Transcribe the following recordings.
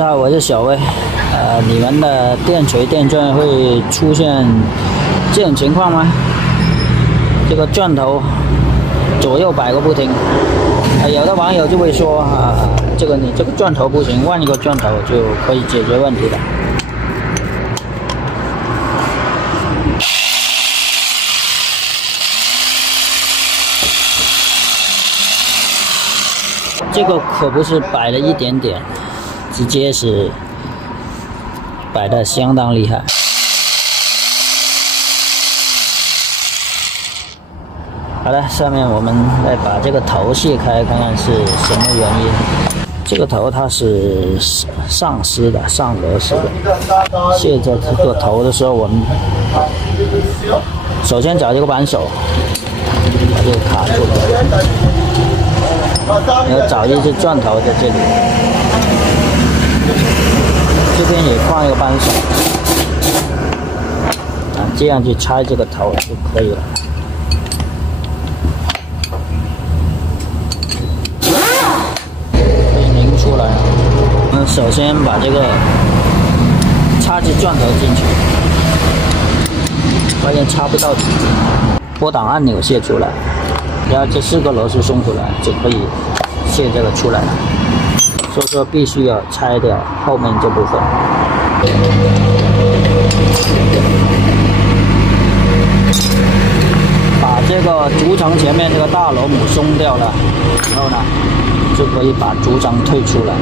家好，我是小薇。你们的电锤电钻会出现这种情况吗？这个钻头左右摆个不停。有的网友就会说你这个钻头不行，换一个钻头就可以解决问题的。这个可不是摆了一点点，直接是摆的相当厉害。好了，下面我们来把这个头卸开，看看是什么原因。这个头它是上丝的，上螺丝的。卸这个头的时候，我们首先找这个扳手，把这个卡住了。你要找一只钻头在这里，这边也放一个扳手，这样去拆这个头就可以了。可以拧出来。我们首先把这个插只钻头进去，发现插不到底，拨档按钮卸出来。然后这4个螺丝松出来，就可以卸这个出来了。所以说必须要拆掉后面这部分。把这个竹层前面这个大螺母松掉了，然后呢，就可以把竹层退出来。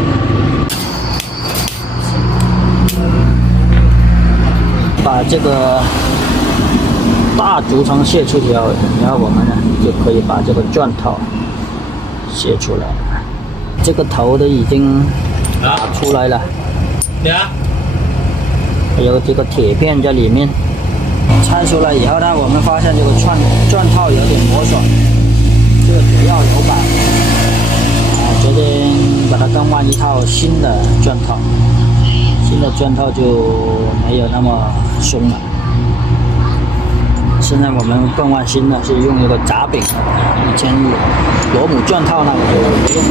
把这个大竹层卸出去后，然后我们呢就可以把这个钻头卸出来。这个头都已经打出来了，还有这个铁片在里面。拆出来以后呢，我们发现这个钻套有点磨损，这个主要有板。决定把它更换一套新的钻套，新的钻套就没有那么松了。现在我们更换新的是用一个杂柄，以前螺母钻套那个就没用。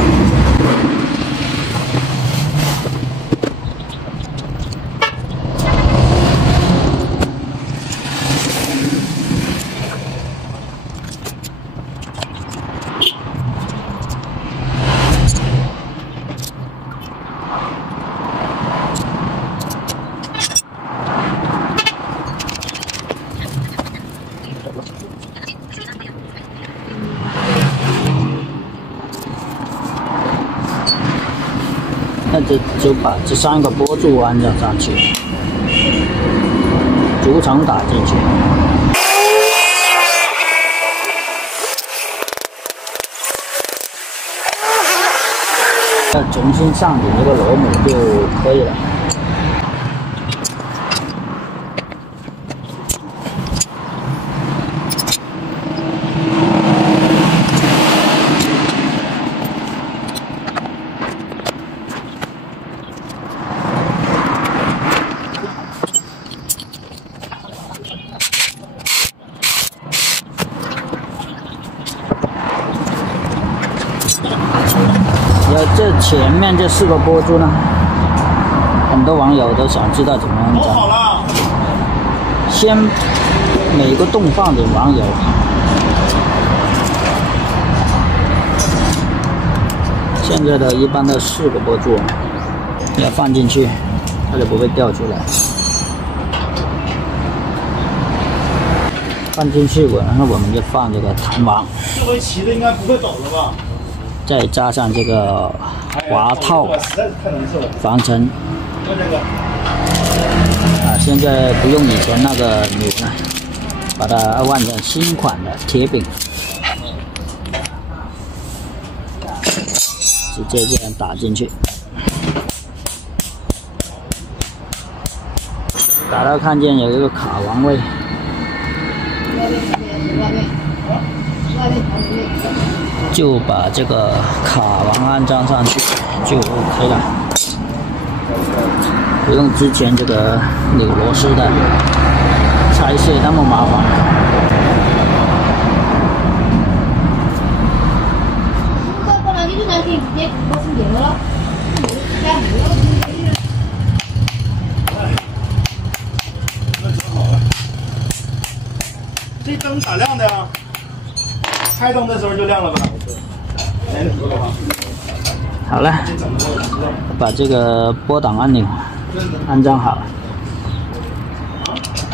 那就把这3个拨柱安装上去，竹层打进去。再重新上顶这个螺母就可以了。这前面这4个拨珠呢，很多网友都想知道怎么安装。先每个洞放点网油，现在的一般的4个拨珠要放进去，它就不会掉出来。放进去，然后我们就放这个弹簧。这回骑的应该不会抖了吧？再加上这个滑套防尘。现在不用以前那个钮了，把它换成新款的铁柄，直接这样打进去。打到看见有一个卡簧位。就把这个卡簧安装上去就 OK 了，不用之前这个扭螺丝的拆卸那么麻烦。本来就是那天直接给我是没了，没有，家没有。灯咋亮的呀？开灯的时候就亮了吧？好了，把这个拨档按钮安装好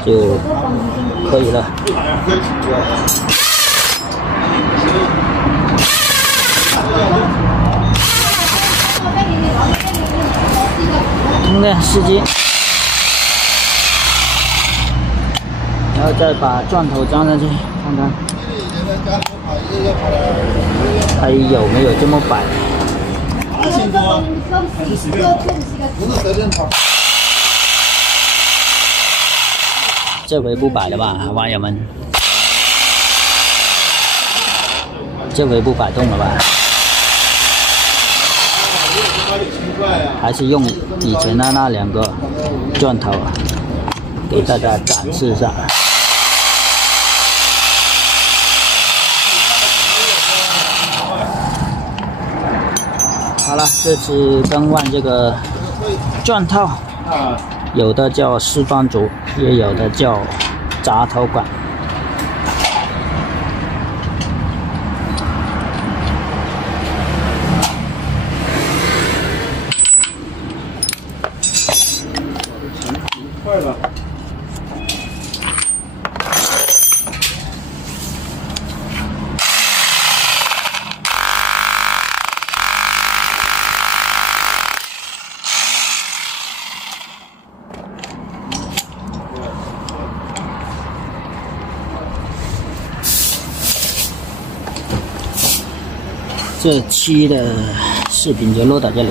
就可以了。通电司机，然后再把钻头装上去，看看还有没有这么摆。这回不摆了吧，网友们？这回不摆动了吧？还是用以前的那2个钻头给大家展示一下。好了，这次更换这个钻套，有的叫四方足，也有的叫闸头管。快了。这期的视频就录到这里。